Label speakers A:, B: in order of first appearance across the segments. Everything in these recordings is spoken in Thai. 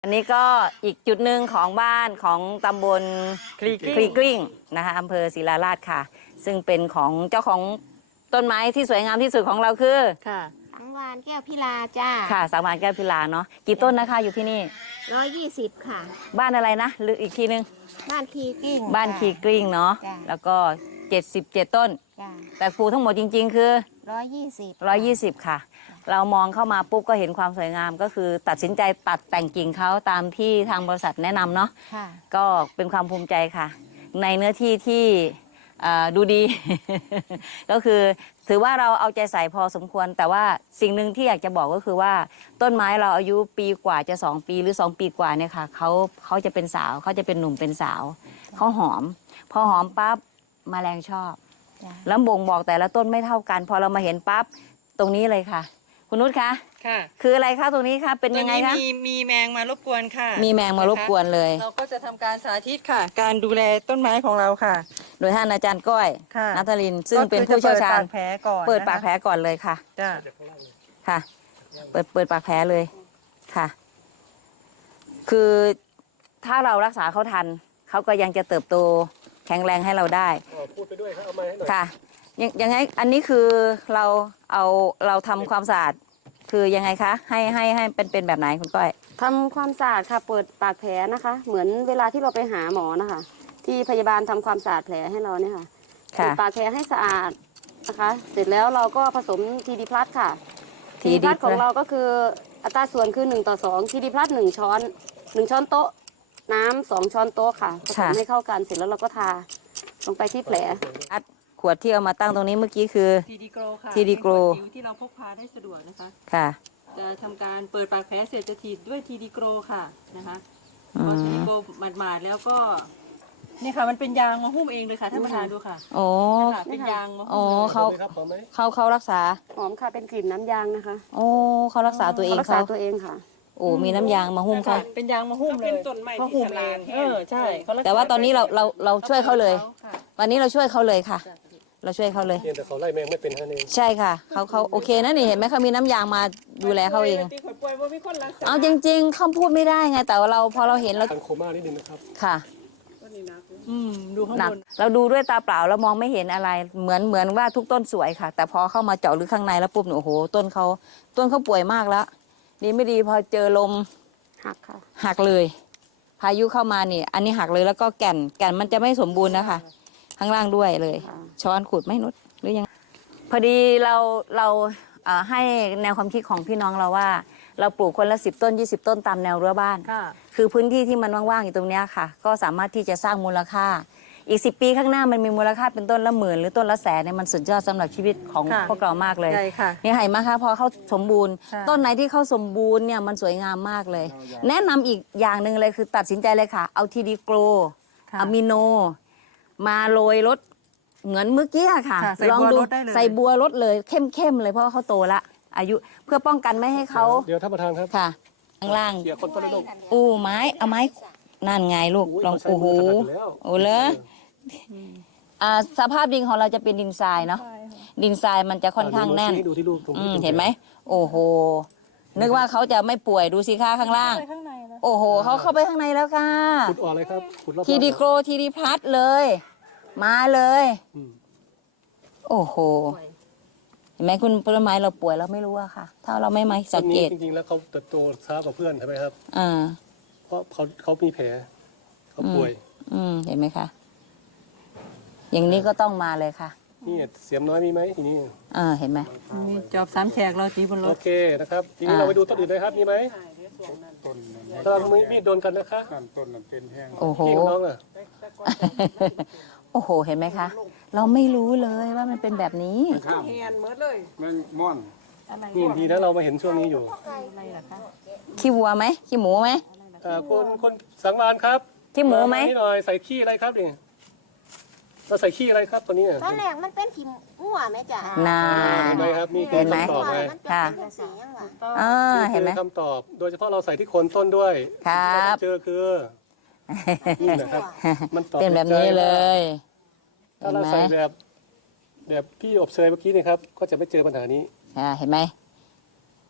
A: อันนี้ก็อีกจุดหนึ่งของบ้านของตำบลคลีกลิ้งนะคะอำเภอศิลาราชค่ะ ซึ่งเป็นของเจ้าของต้นไม้ที่สวยงามที่สุดของเราคือ
B: ค่ะสังวานแก้วพิลาจ้า
A: ค่ะสังวานแก้วพิลาเนาะกี่ต้นนะคะอยู่ที่นี่
B: 120ค่ะ
A: บ้านอะไรนะหรืออีกทีนึง
B: บ้านคีกลิ้ง
A: บ้านคลีกลิ้งเนาะแล้วก็77ต้นแต่ปลูกทั้งหมดจริงๆคือ120ค่ะเรามองเข้ามาปุ๊บก็เห็นความสวยงามก็คือตัดสินใจตัดแต่งกิ่งเขาตามที่ทางบริษัทแนะนำเนาะก็เป็นความภูมิใจค่ะในเนื้อที่ที่ดูดี ก็คือถือว่าเราเอาใจใส่พอสมควรแต่ว่าสิ่งหนึ่งที่อยากจะบอกก็คือว่าต้นไม้เราอายุปีกว่าจะ2ปีหรือ2ปีกว่าเนี่ยค่ะเขาจะเป็นสาวเขาจะเป็นหนุ่มเป็นสาวเขาหอมพอหอมปั๊บแมลงชอบแล้วบ่งบอกแต่ละต้นไม่เท่ากันพอเรามาเห็นปั๊บตรงนี้เลยค่ะคุณนุชคะ
C: ค่ะ
A: คืออะไรคะตรงนี้คะเป็นยังไงคะ
C: มีแมงมารบกวนค่ะ
A: มีแมงมารบกวนเลย
C: เราก็จะทำการสาธิตค่ะ การดูแลต้นไม้ของเราค่ะ
A: โดยท่านอาจารย์ก้อยนัทลินซึ่งเป็นผู้
C: เ
A: ชี่ยวชาญ
C: เปิ
A: ดปากแผลก่อนเลยค่ะ
C: จ้า
A: ค่ะเปิดปากแผลเลยค่ะคือถ้าเรารักษาเขาทันเขาก็ยังจะเติบโตแข็งแรงให้เราได้
D: พูดไปด้วยครับเอาไม้ให้หน่อย
A: ค่ะยังไงอันนี้คือเราทำความสะอาดคือยังไงคะให้เป็นแบบไหนคุณก้อย
B: ทำความสะอาดค่ะเปิดปากแผลนะคะ เหมือนเวลาที่เราไปหาหมอนะคะที่พยาบาลทำความสะอาดแผลให้เราเนี่ยค่ะเปิดปากแผลให้สะอาดนะคะเสร็จแล้วเราก็ผสมทีดีพลัสค่ะทีดีพลัสของเราก็คืออัตราส่วนคือ1:2ทีดีพลัส1 ช้อน1 ช้อนโต๊ะน้ำ2 ช้อนโต๊ะค่ะผสมให้เข้ากันเสร็จแล้วเราก็ทาลงไปที่แผล
A: ขวดที่เอามาตั้งตรงนี้เมื่อกี้คือ
C: ทีดีโกรค่ะ
A: ทีดีโกร
C: ที่เราพกพาได้สะดวกนะคะ
A: ค่ะ
C: จะทำการเปิดปากแผลเสร็จจะฉีดด้วยทีดีโกรค่ะนะคะพอทีดีโกรหมาดๆแล้วก็นี่ค่ะมันเป็นยางมาหุ้มเองเลยค่ะท่านประธานดูค่ะ
A: โอ้
C: เป็นยางมา
A: หุ้
C: ม
A: เขารักษา
B: หอมค่ะเป็นกลิ่นน้ำยางนะคะ
A: โอ้เขารักษาตัวเอง
B: รักษาตัวเองค่ะ
A: โอ้มีน้ำยางมาหุ้มเขา
C: เป็นยางมาหุ้มเลยเป็นต้นไม้ที่ฉลาดใช่
A: แต่ว่าตอนนี้เราช่วยเขาเลยวันนี้เราช่วยเขาเลยค่ะเราช่วยเขาเลย
D: แต่เขาไล่แมงไม่เป็นแค่นี้
A: ใช่ค่ะเขาโอเคนะนี่เห็นไหมเขามีน้ำยางมาดูแลเขาเองเอาจริงๆเขาพูดไม่ได้ไงแต่ว่าพอเราเห็นเรา
D: โคม่านิดนึงนะครับ
A: ค่ะ
C: ดูข้างบน
A: เราดูด้วยตาเปล่าเรามองไม่เห็นอะไรเหมือนว่าทุกต้นสวยค่ะ แต่พอเข้ามาเจาะลึกข้างในแล้วปุ๊บโอ้โหต้นเขาป่วยมากแล้วดีไม่ดีพอเจอลม
B: หักค่ะ
A: หักเลยพายุเข้ามานี่อันนี้หักเลยแล้วก็แก่นมันจะไม่สมบูรณ์นะคะข้างล่างด้วยเลยช้อนขูดไม่นุดหรือยังพอดีเราให้แนวความคิดของพี่น้องเราว่าเราปลูกคนละ10 ต้น20 ต้นตามแนวรั้วบ้านคือพื้นที่ที่มันว่างๆอยู่ตรงนี้ค่ะก็สามารถที่จะสร้างมูลค่าอีก10 ปีข้างหน้ามันมีมูลค่าเป็นต้นละ10,000หรือต้นละ100,000เนี่ยมันสุดยอดสำหรับชีวิตของพวกเรามากเลยนี่เห็นไหมคะพอเขาสมบูรณ์ต้นไหนที่เขาสมบูรณ์เนี่ยมันสวยงามมากเลย แนะนำอีกอย่างหนึ่งเลยคือตัดสินใจเลยค่ะเอาทีดีโกรอะมิโนมาโรยรถเหมือนเมื่อกี้ค่ะลองดูใส่บัวรถเลยเข้มเลยเพราะเขาโตละอายุเพื่อป้องกันไม่ให้เขา
D: เดี๋ยวท่านประธานครับ
A: ค่ะข้างล่าง
D: เกี่ยวคนต้นลูก
A: อู้ไม้เอาไม้นั่นไงลูกลองโอ้โหโอ้เลยสภาพดินของเราจะเป็นดินทรายเนาะดินทรายมันจะค่อนข้างแน่นเห็นไหมโอ้โหนึกว่าเขาจะไม่ป่วยดูสิค่ะข้างล่างโอ้โหเขาเข้าไปข้างในแล้วค่ะ
D: ขุดออกเลยครับ
A: ทีดีโกรทีดีพลัสเลยมาเลยโอ้โหเห็นไหมคุณต้นไม้เราป่วยเราไม่รู้อะค่ะถ้าเราไม่มาสังเกต
D: จริงๆแล้วเขาเติบโตช้ากว่าเพื่อนใช่ไหมครับเพราะเขามีแผลเขาป่วย
A: เห็นไหมคะอย่างนี้ก็ต้องมาเลยค่ะ
D: นี่เสียมน้อยมีไหมทีนี้
A: เห็นไหม
C: มีจอบ3 แฉกเราสีบนรถ
D: โอเคนะครับทีนี้เราไปดูต้นอื่นเลยครับมีไหมถ้าเรามีดโดนกันนะคะ
E: ต้นนั้นเป็นแห้ง
A: โอ้โห
D: น้องอ่ะ
A: โอ้โหเห็นไหมคะเราไม่รู้เลยว่ามันเป็นแบบนี้
C: แหนเมิดเลย
E: แมงม่อน
D: นี่ดีนะเรามาเห็นช่วงนี้อยู่
A: ขี้วัวไหมขี้หมูไหม
D: คนสังวานครับ
A: ขี้หมูไหม
D: นี่หน่อยใส่ขี้อะไรครับนี่เราใส่ขี้อะไรครับตัวนี้
B: ตอนแรกมันเป็นขี้มั่วไหมจ๊ะ
A: น่า
D: เห็นไหมครับนี่คือคำตอบไง
A: ค่ะ
D: เห็นไหมคำตอบโดยเฉพาะเราใส่ที่โคนต้นด้วย
A: ครับ
D: เจอคือนี่นะครับมันตอบ
A: เป็นแบบนี้เลย
D: ถ้าเราใส่แบบพี่อบเชยเมื่อกี้นี่ครับก็จะไม่เจอปัญหานี้
A: เห็นไหม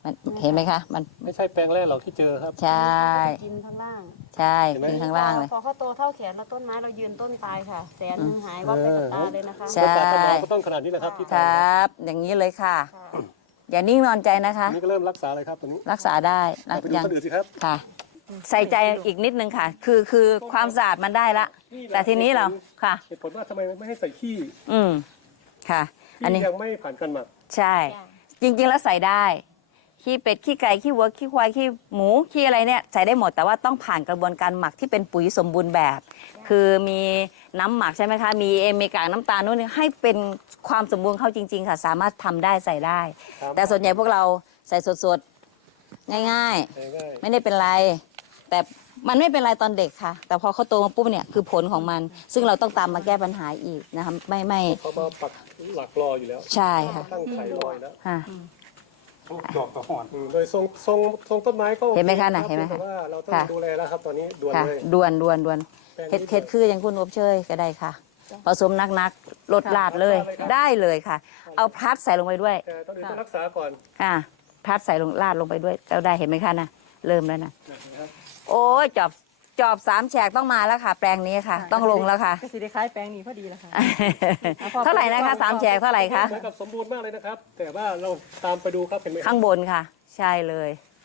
A: มันเห็นไหมคะมัน
D: ไม่ใช่แปลงแรกหรอกที่เจอครับ
A: ใช่
B: กินข้างล่าง
A: ใช่
D: เห็นไหม
A: กินข้างล่างเลย
B: พอเขาโตเท่าแขนแล้วต้นไม้เรายืนต้นตายค่ะแสนหนึ่งหายวับไปกับตาเลยนะคะ
A: ใช่
D: โอกาสต้นไม้ก็ต้นขนาดนี้นะครับที่
A: ค
D: ตาย
A: รับ อย่างนี้เลยค่ะ อย่านิ่งนอนใจนะคะ
D: อันนี้ก็เริ่มรักษาเลยครับตัวนี้
A: รักษาได้
D: ไปดู
A: ยัง
D: ต้นอื่นสิครับ
A: ค่ะ ใส่ใจอีกนิดนึงค่ะ คือความสะอาดมันได้ละ แต่ทีนี้เราค่ะ
D: เหตุผลว่าทำไมไม่ให้ใส่ขี้
A: อืมค่ะ อัน
D: ที่
A: นี้
D: ยังไม่ผ่านการหมัก
A: ใช่ จริงๆแล้วใส่ได้ ขี้เป็ดขี้ไก่ขี้วัวขี้ควายขี้หมูขี้อะไรเนี่ยใส่ได้หมดแต่ว่าต้องผ่านกระบวนการหมักที่เป็นปุ๋ยสมบูรณ์แบบ คือมีน้ำหมักใช่ไหมคะ มีมีกากน้ำตาลนู่นนี่ให้เป็นความสมบูรณ์เข้าจริง ๆ ค่ะ สามารถทำได้ใส่ได้
D: ครับ
A: แต่ส่วนใหญ่พวกเราใส่สดๆง่าย
D: ง่าย
A: ๆ ไม่ได้เป็นไร แต่มันไม่เป็นไรตอนเด็กค่ะ แต่พอเขาโตมาปุ๊บเนี่ยคือผลของมัน ซึ่งเราต้องตามมาแก้ปัญหาอีกนะคะไม่
D: ๆเขามาปักหลักรออยู่แล้ว
A: ใช่ค่ะ
D: ตั้งไข่รออยู่แล้ว
A: ค่ะ
E: ดอกตะหอน
D: โดยทรงต้นไม้ก็โอค
A: เห็นไหมคะน่ะ
D: รับ
A: เห็นไหมคะ
D: แต่ว่าเราต้อง
A: ค่ะ
D: ดูแลแล้วครับตอนนี้ด่วน
A: ค่ะ
D: เลย
A: ด่วน
D: แปลง
A: เฮ็ด
D: นี้
A: เฮ็ดคืออย่างคุณอบเชยก็ได้ค่ะ ผสมนักๆลดลาดเลย ได้เลยค่ะ เอาพลัดใส่ลงไปด้วย
D: แต่ต้นอื่นต้องรักษาก่อน
A: ค่ะพลัดใส่ลงลาดลงไปด้วยก็ได้เห็นไหมคะนะเริ่มแล้วนะ
D: นะครับ
A: โอ้ยจอบ3 แฉกต้องมาแล้วค่ะ แปลงนี้ค่ะ ต้องลงแล้วค่ะ
C: ก็สิได้คล้ายแปลงนี้พอดีแล้วค่ะ
A: เท่าไหร่นะคะ3 แฉกเท่าไหร่คะ
D: เหมือนกับสมบูรณ์มากเลยนะครับ แต่ว่าเราตามไปดูครับเห็นไหมครับ
A: ข้างบนค่ะ ใช่เลย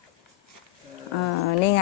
A: นี่ไง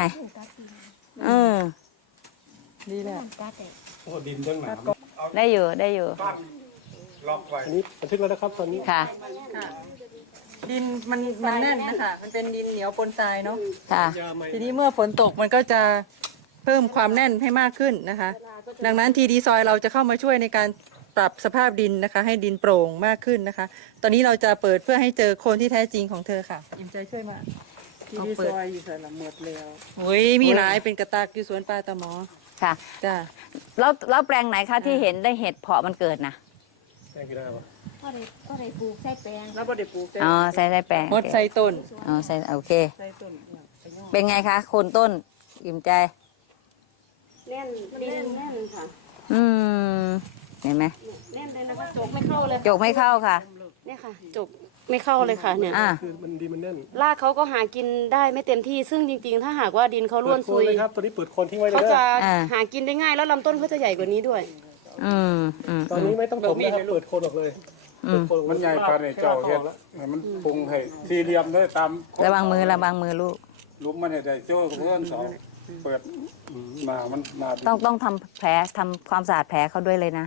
C: ดีแหละ
E: โอ้ดินตั้งหนา
A: ได้อยู่
E: ล็อกไว้
D: อันนี้บันทึกแล้วนะครับตอนนี้
A: ค่ะ
C: ดินมันแน่นนะคะมันเป็นดินเหนียวปนทรายเนาะ
A: ค่ะ
D: ยาไหม
C: ทีนี้เมื่อฝนตกมันก็จะเพิ่มความแน่นให้มากขึ้นนะคะ ดังนั้นทีดีซอยเราจะเข้ามาช่วยในการปรับสภาพดินนะคะ ให้ดินโปร่งมากขึ้นนะคะ ตอนนี้เราจะเปิดเพื่อให้เจอโคนที่แท้จริงของเธอค่ะอิ่มใจช่วยมา
E: ที่ดีซอยอยู่ใส่ละหมดแล้ว
C: โอ้ยมีหลายเป็นกระตากอยู่สวนปลาตะหมอ
A: ค่ะ
C: จ้า
A: แล้วแปลงไหนคะที่เห็นได้เห็ดเพาะมันเกิดนะ
D: แปลงกีฬาปะ
B: ก็ได้ปลูกใส่แปลง
C: แล้วบ่ได้ปลูก
A: อ๋อใส่แปลง
C: หมดใส่ต้น
A: อ๋อใส่โอเค
C: ใส่ต้น
A: เป็นไงคะโคนต้นอิ่มใจ
B: แน่นดินแน่นค่ะ
A: อืมเห็นไหม
B: แน่นเลยนะคะจกไม่เข้าเลย
A: จกไม่เข้าค่ะ
B: เนี่ยค่ะจกไม่เข้าเลยค่ะเนี่ย
A: อ่า
D: คือมันดีมันแน่น
B: รากเขาก็หากินได้ไม่เต็มที่ ซึ่งจริงๆ ถ้าหากว่าดินเขาร่วน
D: เปิดโค
B: ซุ
D: น
B: ย
D: เลยครับตอนนี้เปิดโคนทิ้งไว้เลย
B: เขา
D: นะ
B: จะหากินได้ง่ายแล้วลำต้นเขาจะใหญ่กว่านี้ด้วย
A: อืม
D: ตอนนี้ไม่ต้องถมนะครับเปิดโคนออกเลยเปิดโคนออก
E: มันใหญ่ปานในเจ้าเฮ็ดให้มันปรุงให้สี่เหลี่ยมเลยตาม
A: ระวังมือลูก
E: ลุมมันให้ได้โจ้กับเพื่อนสองเปิดมามันมา
A: ต้องทำแผลทำความสะอาดแผลเขาด้วยเลยนะ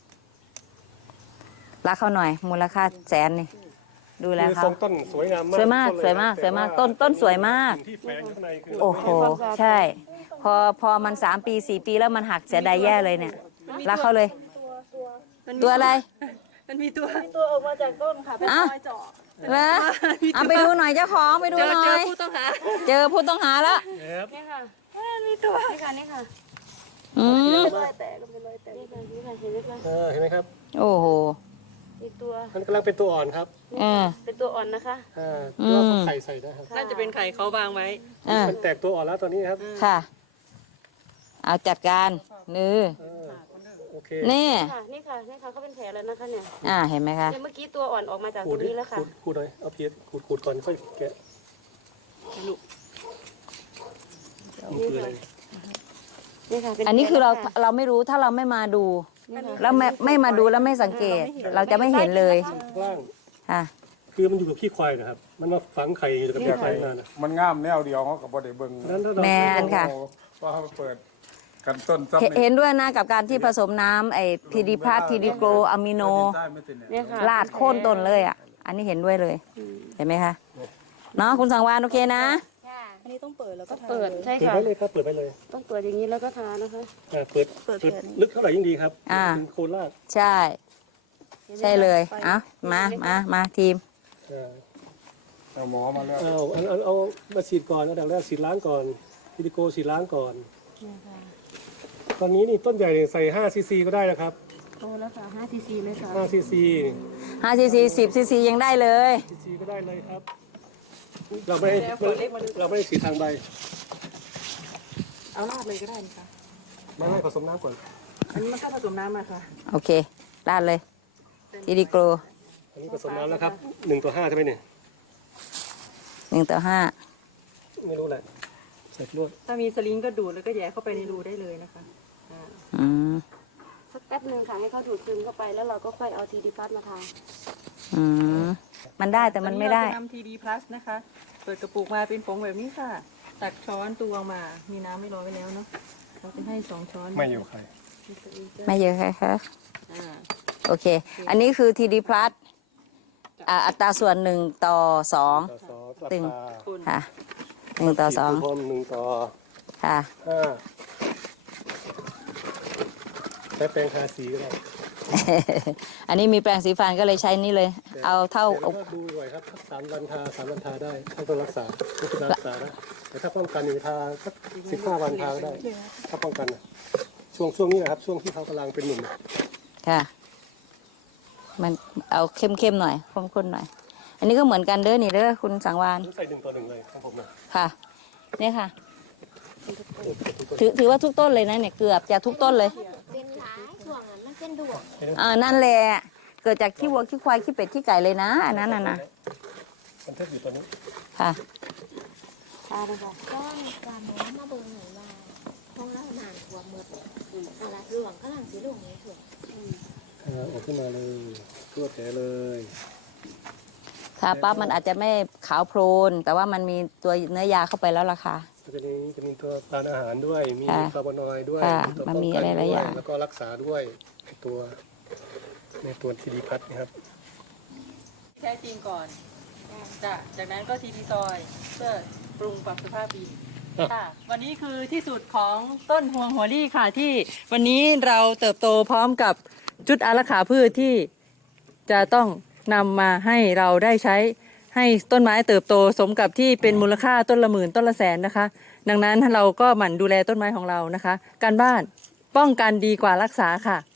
A: รักเขาหน่อย มูลค่า100,000นี่ดูแล
D: คือ
A: เขา
D: ทรงต้นสวยงามมาก
A: สวยมาก
D: ต้นเลย
A: สวยมาก
D: ครับ
A: สวยมาก
D: แต่
A: ต้นสวยมาก
D: สิ่งที่แฝงอยู่ข้างในคือ
A: โอ้โห ใช่ พอมัน3 ปี4 ปีแล้วมันหักเสียดายแย่เลยเนี่ยรักเขาเลย ตัวอะไร
C: มันมีตัว
B: ตัวออกมาจากต้นค่ะ
A: อ่ะแล้วเอาไปดูหน่อยเจ้าของไปดู
C: เจอ
A: หน่อย
C: ผู้ต้องหา
A: เจอผู้ต้องหาแล้ว
D: ครับ
B: นี่ค่ะมีตัวนี่ค่ะนี่ค่ะ
A: อืม
B: รอยแตกเป็นรอยแตกนี่ค่ะนี่ค่ะเห็นไหมคะ
D: เห็นไหมครับ
A: โอ้โห
B: อีกตัว
D: มันกำลังเป็นตัวอ่อนครับ
B: เป็นตัวอ่อนนะคะ
D: เราก็ไข่ใส่นะครับ
C: น่าจะเป็นไข่เขาวางไว้
D: มันแตกตัวอ่อนแล้วตอนนี้ครับ
A: ค่ะ เอาจัดการนือ
D: โอเค
A: นี่
B: ค่ะนี่ค่ะนี่ค่ะเขาเป็นแผลแล้วนะคะเนี่ย
A: เห็นไหมคะ
B: เนี่ยเมื่อกี้ตัวอ่อนออกมาจาก
D: ขู
B: ต
D: ด
B: รงนี้แล้วค่ะ
D: ขูดหน่อยเอาเพียรขูดก่อนค่อยแกะมันคืออะไร
B: นี่ค่ะเป็น
A: อันนี้คือเรา
B: แผล
A: เราไม่รู้ถ้าเราไม่มาดู
B: แล้วค่ะ
A: แล้วไม่มาดูแล้วไม่สังเกต เราจะไม่เห็นเลย
D: ข้างล่าง
A: ค่ะ
D: คือมันอยู่กับขี้ควายนะครับ มันมาฝังไข่อยู่กับขี้ควายนานนะ
E: มันงามแนวเดียวเขาก็บ่ได้เบิ่ง
D: นั้นถ้าเรา
A: แมนค่ะ
E: ว่าเขาเปิดกันต้นซ้ำ
A: เห็นด้วยนะกับการที่ผสมน้ำไอ้พีดีพาทีดีโกรอะมิโน
E: ได้ไม่ติด
B: เนี่ยค่ะ
A: ลาดโค่นต้นเลยอ่ะ อันนี้เห็นด้วยเลย เห็นไหมคะ เนาะคุณสังวานโอเคนะ
C: อันนี้ต้องเปิดแล้วก็
B: เปิดใช่
D: เปิด
B: ค่ะ
D: ไว้เลยครับเปิดไปเลย
B: ต้องเปิดอย่างนี้แล้วก็ทานะคะ
D: เปิดลึกเท่าไหร่ยิ่งดีครับ
A: อ่า
D: ถึงโคนราก
A: ใช่ ใช่เลย เอามาทีม
E: เอาหมอมาแล้ว
D: เอามาฉีดก่อนอันดับแรกฉีดล้างก่อนพิติโกฉีดล้างก่อน ตอนนี้นี่ต้นใหญ่เนี่ยใส่5 ซีซีก็ได้นะครับ
B: โตแล้วค่ะ5 cc เลยค่ะ
D: 5 ซีซี
A: 5 ซีซี 10 ซีซียังได้เลย
D: ซีซีก็ได้เลยครับ เราไม่ได้ฉีดทางใบ
C: เอาลาดเลยก็ได้นะคะ
D: ไม่ผสมน้ำก่อน
C: อันนี้มันก็ผสมน้ำมาค่ะ
A: โอเคลาดเลยทีดีโกร
D: อันนี้ผสมน้ำแล้วครับ1:5ใช่ไหมเนี่ย
A: 1:5
D: ไม่รู้แหละเสร็จลวด
C: ถ้ามีสลิงก็ดูดแล้วก็แย่เข้าไปในรูได้เลยนะคะอ่า
A: อืม
B: สักแป๊บหนึ่งค่ะให้เขาดูดซึมเข้าไปแล้วเราก็ค่อยเอาทีดีพัทมาทา
A: อืมมันได้แต่มันไม่ได้
C: ตอนนี้เราจะทำ TD Plus นะคะ เปิดกระปุกมาเป็นผงแบบนี้ค่ะ ตักช้อนตวงมา มีน้ำไม่ร้อนไว้แล้วเนาะ เราจะให้2 ช้อน
E: ไม่อยู่ใคร
A: ไม่เยอะค่ะค่ะ
C: อ่า
A: โอเค อันนี้คือ TD Plus อัตราส่วน1:2
D: ต่อสอง
A: ตึง
D: ราคา
C: คน
A: ค่ะ1:2
D: พรม1:5
A: ค่ะ
D: ใช้แปรงทาสีก็ได้
A: อันนี้มีแปรงสีฟันก็เลยใช้นี่เลย เอาเท่า
D: แต่ก็ดูบ่อยครับสัก3 วันทา3 วันทาได้ถ้าต้องรักษาไม่เป็นรักษานะแต่ถ้าป้องกันนี่ทาสัก15 วันทาก็ได้ถ้าป้องกันนะช่วงนี้นะครับช่วงที่เขากำลังเป็นหนุ่ม
A: ค่ะ มันเอาเข้มๆหน่อยข้นๆหน่อย อันนี้ก็เหมือนกันเด้อนี่เด้อคุณสังวาน
D: ใส่1:1เลยของผมนะ
A: ค่ะ เนี่ยค่ะ ถือว่าทุกต้นเลยนะเนี่ยเกือบจะทุกต้นเลย
F: เป็นหลายช่วงนั้นมันเป็นดวง
A: นั่นแหละ เกิดจากขี้วัวขี้ควายขี้เป็ดขี้ไก่เลยนะอันนั้นน่ะนะ
D: มันเทียบอยู่ตอนนี้
A: ค่ะ
B: ทาเลยค่ะ
F: ก้อนการน้ำมาเบิ่งหน่อยว่าห้องเรานานกว่าเมื่ออะไรหลวงก็หลังสีหลวงเลยถูก
D: ออกขึ้นมาเลยทั่วแผลเลย
A: ถ้าปั๊บมันอาจจะไม่ขาวโพลน แต่ว่ามันมีตัวเนื้อยาเข้าไปแล้วล่ะค่ะ
D: จะมีตัวทานอาหารด้วย มี
A: ค่ะ
D: ฟลาโวนอยด์ด้วย
A: ค่ะ
D: ตัว
A: มันมี
D: ป้งกัน
A: หลายๆอย่าง
D: ด้วยแล้วก็รักษาด้วยในตัวทีดีพัทนะครับ
C: แท้จริงก่อนจ้ะจากนั้นก็ TD ซอยเพื่อปรุงปรับสภาพดิน ค่ะ วันนี้คือที่สุดของต้นฮวงหัวลี่ค่ะที่วันนี้เราเติบโตพร้อมกับจุดอารักขาพืชที่จะต้องนำมาให้เราได้ใช้ให้ต้นไม้เติบโตสมกับที่เป็นมูลค่าต้นละ10,000ต้นละแสนนะคะ ดังนั้นเราก็หมั่นดูแลต้นไม้ของเรานะคะ การบ้านป้องกันดีกว่ารักษาค่ะ